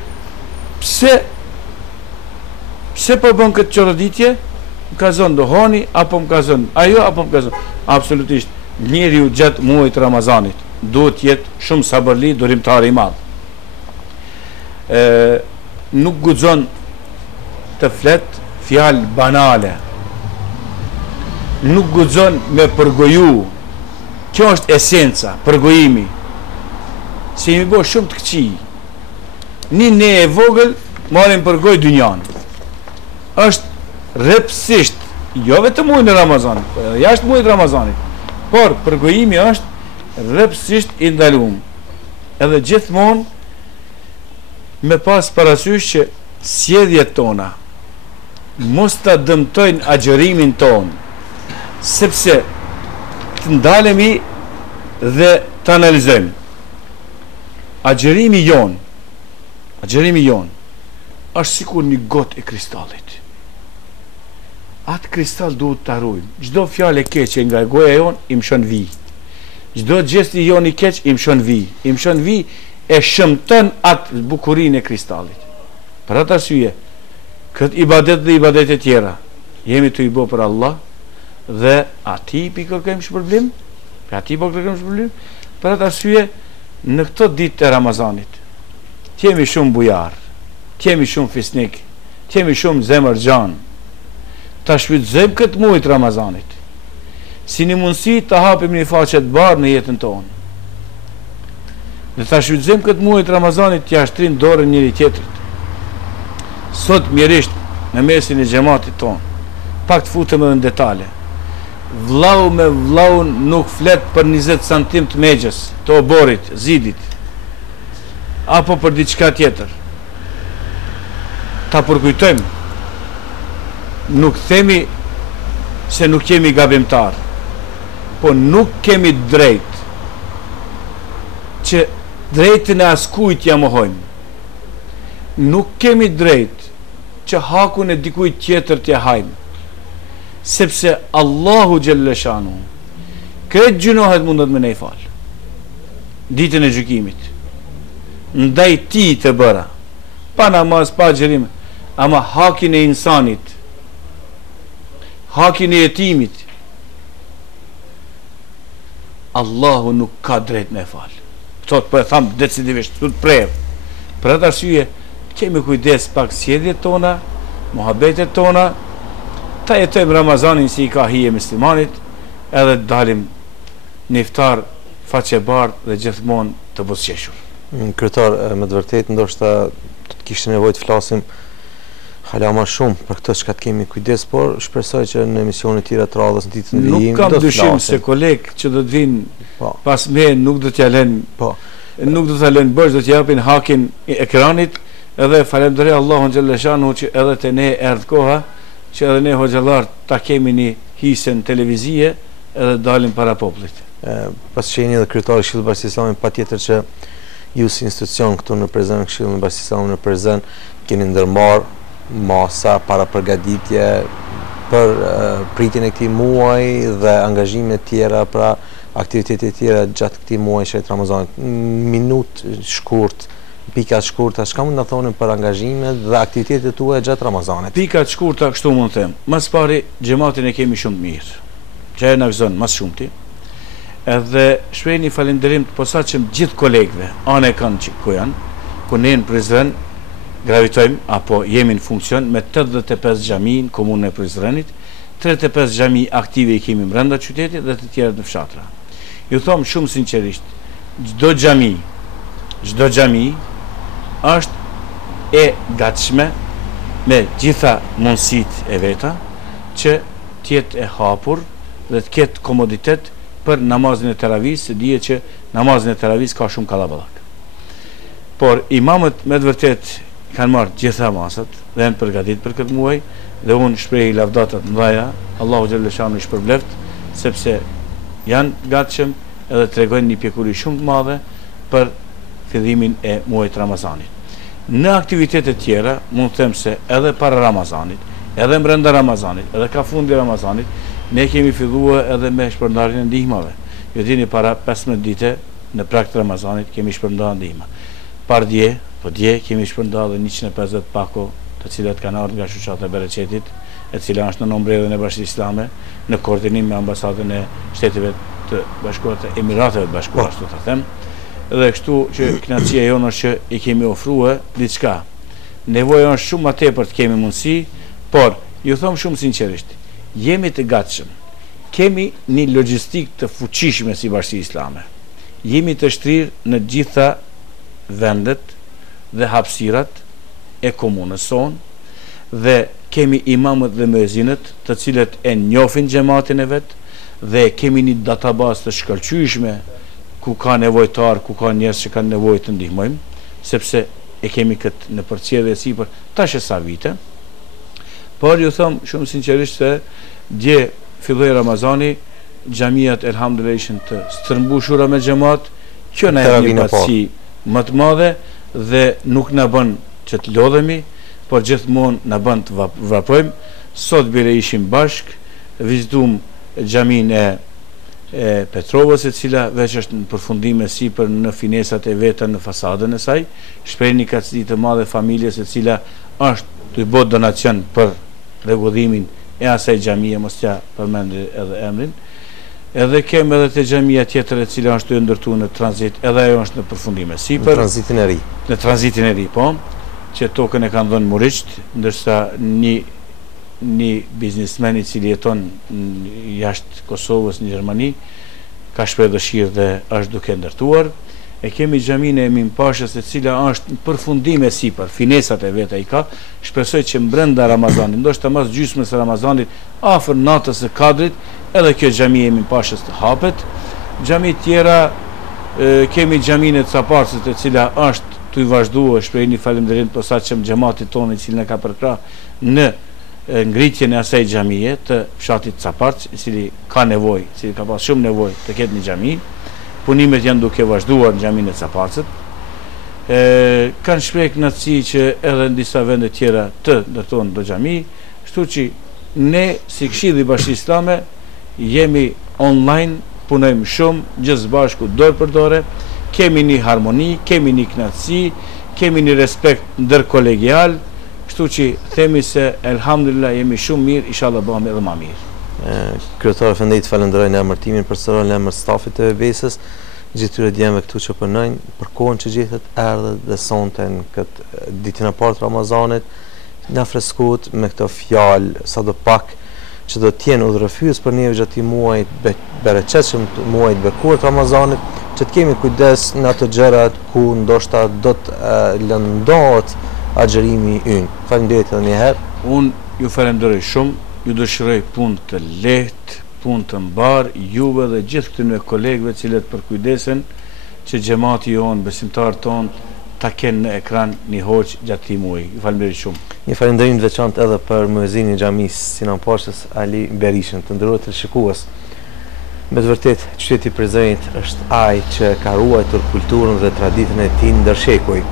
pse po bën këtë çoroditje? Më ka zonë dohani, apo më ka zonë ajo, apo më ka zonë. Absolutisht, njeriu gjatë muajit Ramazanit duhet jetë shumë sabërli, durimtar i madh. Nuk guxon të flet fjalë banale. Nuk guxon me përgoju. Kjo është esenca, përgojimi. Se jemi bo shumë të këqij. Ne e vogël marrim përgoj dynjan. Është rrepsisht, jo vetëm muajin e Ramazanit, po edhe jashtë muajit Ramazanit, Por përgojimi është rrepsisht i ndaluar. Edhe gjithmonë me pas parasysh që sjelljet tona mos ta dëmtojnë agjërimin ton, sepse të ndalemi dhe të analizojmë. Agjërimi jon është sikur një gotë e kristallit. Atë kristal duhet të harrojmë. Çdo fjalë e keqe nga goja jon i mshon vi. Çdo gjest i jon i keq i mshon vi, e shëmton atë bukurinë e kristallit. Për atë arsye, këtë ibadet dhe ibadet e tjera jemi të i bo për Allah dhe ati pi kërkojmë shpërblim, për atë arsye në këtë ditë të Ramazanit t'jemi shumë bujar, t'jemi shumë fisnik, t'jemi shumë zemër gjan, ta shfrytëzojmë këtë muaj të Ramazanit si një mundësi të hapim një faqe të bardhë në jetën tonë. Dhe ta shfrytëzojmë këtë muaj të Ramazanit t'ja shtrin dorën njëri tjetrit. Sot mjerisht në mesin e xhamatit tonë, pak të futem edhe në detale. Vllau me vllaun nuk flet për 20 cm të megjes, të oborit, zidit, apo për diçka tjetër. Ta përkujtojmë, nuk themi se nuk jemi gabimtar, po nuk kemi drejt që drejtën e askujt ja mohojmë. Nuk kemi drejt që hakun e dikujt tjetër t'ja hajmë, sepse Allahu Gjellëshanu këtë gjunohet mundet me ne i falë ditën e gjykimit, ndaj ti të bëra, pa namaz, pa xherim, ama hakin e insanit, hakin e jetimit, Allahu nuk ka drejt me falë. Thot po e tham decidivisht, të prejë. Për atë arsye kemi kujdes pak sjelljet tona, muhabetet tona, ta jetojmë Ramazanin si i ka hije muslimanit, edhe dalim në iftar faqe bardhë dhe gjithmonë të buzëqeshur. Kryetar, me të vërtetë ndoshta të kishte nevojë të flasim hala më shumë për këtë çka kemi kujdes, por shpresoj që në emisione të tjera të radhës në ditën e vijimit nuk kam dyshim se kolegë që do të vinë pas me nuk do t'ja lënë, nuk do t'ja lënë bësh, do t'ja japin hakin e ekranit. Edhe falenderoj Allahun Gjellëshanu që edhe të ne erdhë koha që edhe ne hoxhallar ta kemi një hisën televizie edhe dalim para popullit. Pas që jeni edhe kryetari i Këshillit të Bashkisë Islamit, patjetër që ju si institucion këtu në Prizren, Këshilli i Bashkisë Islamit në Prizren, keni ndërmarr masa para përgatitje për pritjen e këtij muaji dhe angazhime të tjera, pra aktivitete të tjera gjatë këtij muaji të Ramazanit. Minutë shkurt, pika të shkurta, çka mund të thonin për angazhimet dhe aktivitetet tuaja gjatë Ramazanit? Pika të shkurta, kështu mund të them. Mas pari, xhamatin e kemi shumë të mirë, që e na gëzon mas shumti. Edhe shpreh një falënderim të posaçëm gjithë kolegëve, anë kanë që ku janë, ku ne në Prizren gravitojmë apo jemi në funksion me 85 xhami në komunën e Prizrenit, 35 xhami aktive i kemi brenda qytetit dhe të tjerët në fshatra. Ju them shumë sinqerisht, çdo xhami është e gatshme me gjitha mundësitë e veta që të jetë e hapur dhe të ketë komoditet për namazin e teravis, se dihet që namazin e teravis ka shumë kallaballak. Por imamët me të vërtet kanë marrë gjitha masat dhe janë përgatitur për këtë muaj dhe unë shpreh lavdata të mëdha, Allahu Gjellëshanu i shpërbleft, sepse janë gatshëm edhe tregojnë një pjekuri shumë të madhe për fillimin e muajit Ramazanit. Në aktivitetet tjera, mund të them se edhe para Ramazanit, edhe brenda Ramazanit, edhe ka fundi Ramazanit, ne kemi filluar edhe me shpërndarjen e ndihmave. Ju dini, para 15 dite në prag të Ramazanit kemi shpërndarë ndihma. Dje kemi shpërndarë 150 pako, të cilat kanë ardhur nga shoqata e Bereqetit, e cila është në nombrelën e Bashkisë Islame, në koordinim me ambasadën e Shteteve të Bashkuara të Emirateve të Bashkuara, ashtu ta them. Dhe kështu që kënaqësia jonë është që i kemi ofruar diçka. Nevoja është shumë më tepër të kemi mundësi, por ju them shumë sinqerisht, jemi të gatshëm. Kemi një logjistik të fuqishme si Bashkia Islame. Jemi të shtrirë në gjitha vendet dhe hapësirat e komunës sonë dhe kemi imamët dhe mëezinët të cilët e njohin xhamatin e vet dhe kemi një database të shkëlqyeshme ku ka nevojtar, ku ka njerëz që kanë nevojë të ndihmojmë, sepse e kemi këtë në përcjellje sipër tash e sa vite. Por ju them shumë sinqerisht se dje filloi Ramazani, xhamiat elhamdulillah ishin të stërmbushura me xhamat, që na jep një pasi më të madhe dhe nuk na bën që të lodhemi, por gjithmonë na bën të vrapojmë. Sot bile ishim bashk, vizitum xhamin e Petrovës, e cila veç është në përfundime sipër në finesat e veta në fasadën e saj. Shpreh një kacdi të madhe familjes e cila është të i bot donacion për rregullimin e asaj xhamie, mos ja përmend edhe emrin. Edhe kemi edhe te xhamia tjetër e cila është të ndërtuar në tranzit, edhe ajo është në përfundime sipër. Në tranzitin e ri. Në tranzitin e ri, po, që tokën e kanë dhënë Muriqt, ndërsa një biznesmen i cili jeton jashtë Kosovës në Gjermani ka shpreh dëshirë dhe është duke ndërtuar. E kemi xhaminë e Mimpashës e cila është në përfundime sipër, finesat e veta i ka. Shpresoj që brenda Ramazanit, ndoshta mas gjysmës së Ramazanit, afër natës së Kadrit, edhe kjo xhami e Mimpashës të hapet. Xhami tjera kemi xhaminë e Caparcës e cila është të i vazhduar, shpreh një falënderim posaçëm xhamatit tonë i cili na ka përkrah në ngritjen e asaj xhamie të fshatit Caparc, i cili ka nevojë, i cili ka pas shumë nevojë të ketë një xhami. Punimet janë duke vazhduar në xhaminë e Caparcit. Kanë shpreh kënaqësi që edhe në disa vende tjera të ndërtohen do xhami, kështu që ne si Këshilli i Bashkisë Islame jemi online, punojmë shumë gjithë bashku dorë për dorë, kemi një harmoni, kemi një kënaqësi, kemi një respekt ndërkolegial, kështu që themi se elhamdulillah jemi shumë mirë, inshallah bëhemi edhe më mirë. Kryetari Efendit falenderoj në emërtimin personal në emër stafit të VBS-s, gjithë tyre djemve këtu që punojnë, për kohën që gjithët erdhët dhe sonte në këtë ditën e parë të Ramazanit, na freskut me këto fjalë sadopak që do të jenë udhërrëfyes për neve gjatë muajit bereqetshëm, muajit bekur të Ramazanit, që të kemi kujdes në ato gjërat ku ndoshta do të lëndohet agjerimi ynë. Faleminderit edhe një herë. Unë ju falenderoj shumë. Ju dëshiroj punë të lehtë, punë të mbar, juve dhe gjithë këtyre kolegëve cilët përkujdesen që xhamati jon, besimtarët tonë ta kenë në ekran një hoç gjatë këtij muaji. Ju falenderoj shumë. Një falënderim të veçantë edhe për muezinin e xhamisë Sinan Pashës Ali Berishën, të nderuar televizionistë. Me të vërtetë, qyteti i Prizrenit është ai që ka ruajtur kulturën dhe traditën e tij ndër shekuj.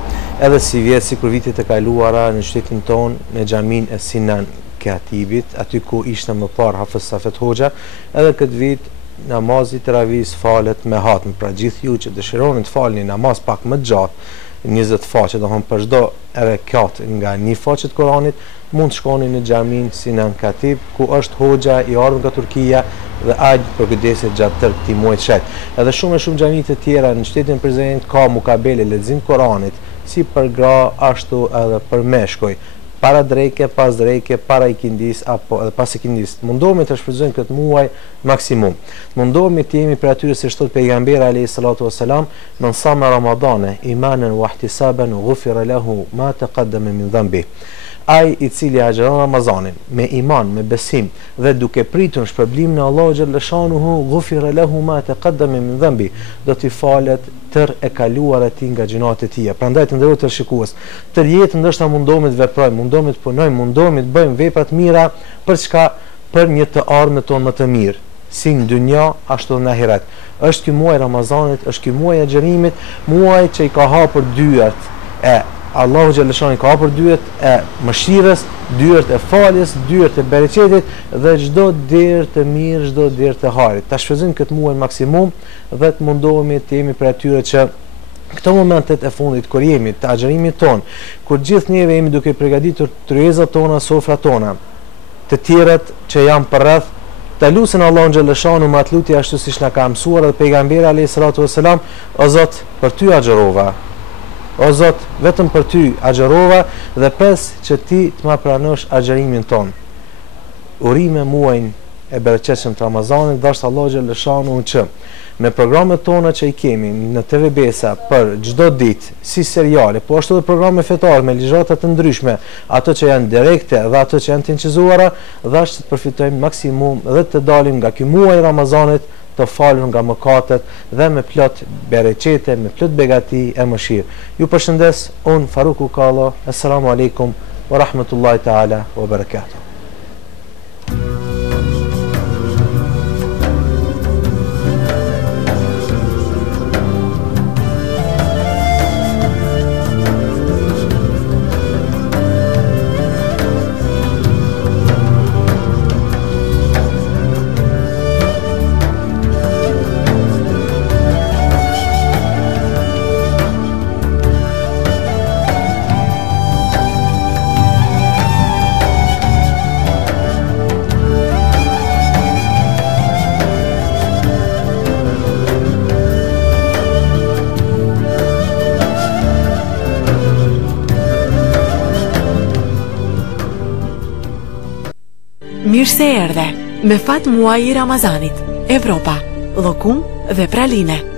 Edhe si vjet sikur vitet e kaluara në qytetin tonë në xhaminë e Sinan Katibit, aty ku ishte më parë Hafiz Safet Hoxha, edhe këtë vit namazi teravis falet me hatm. Pra gjithë ju që dëshironi të falni namaz pak më gjatë, 20 faqe, domethënë për çdo rekat nga një faqe të Kuranit, mund të shkoni në xhamin Sinan Katib, ku është Hoxha i ardhur nga Turqia dhe aq përkujdeset gjatë tërë këtij muaji të shet. Edhe shumë xhami të tjera në qytetin e Prizrenit ka mukabele lexim Kuranit, si për gra ashtu edhe për meshkuj. Para dreke, pas dreke, para ikindis apo edhe pas ikindis. Mundohemi të shfrytëzojmë këtë muaj maksimum. Mundohemi të jemi për atyre se thot pejgamberi alayhi salatu wassalam, "Man sama Ramadane imanan wa ihtisaban ghufira lahu ma taqaddama min dhanbi." Ai i cili agjeron Ramazanin me iman, me besim dhe duke pritur shpërblimin e Allahut xhallashanuhu, ghufira lahu ma taqaddama min dhanbi, do t'i falet tër e kaluar e tij nga gjunat e tija. Prandaj të nderuar të shikues, tër jetën ndoshta mundohemi të veprojmë, mundohemi të punojmë, mundohemi të bëjmë vepra të mira për çka? Për një të ardhmen tonë më të mirë, si në dynja ashtu në ahiret. Është ky muaj Ramazanit, është ky muaj i agjerimit, muaj që i ka hapur dyert e Allahu xhaleshani, ka hapur dyert e mëshirës, dyert e faljes, dyert e bereqetit dhe çdo derë të mirë, çdo derë të harit. Ta shfrytëzojmë këtë muaj maksimum dhe të mundohemi të jemi për atyre që këto momentet e fundit kur jemi të agjerimit ton, kur gjithë neve jemi duke përgatitur tryezat tona, sofrat tona, të tjerët që janë përreth, të lusin Allahun xhaleshanu me atë lutje ashtu siç na ka mësuar edhe pejgamberi alayhi salatu wasalam, o Zot, për ty agjerova. O Zot, vetëm për ty agjerova dhe pres që ti të ma pranosh agjerimin ton. Urime muajin e bereqetshëm të Ramazanit, dashur Allahu xhaleshanu që me programet tona që i kemi në TV Besa për çdo ditë si seriale, po ashtu edhe programe fetare me ligjëra të ndryshme, ato që janë direkte dhe ato që janë të inqizuara, dashur të përfitojmë maksimum dhe të dalim nga ky muaj Ramazanit të falur nga mëkatet dhe me plot bereqete, me plot begati e mëshirë. Ju përshëndes, unë Faruku Kallo, assalamu alaikum wa rahmatullahi ta'ala wa barakatuh. Mirë se erdhe, me fat muaj i Ramazanit, Evropa, llokum dhe praline.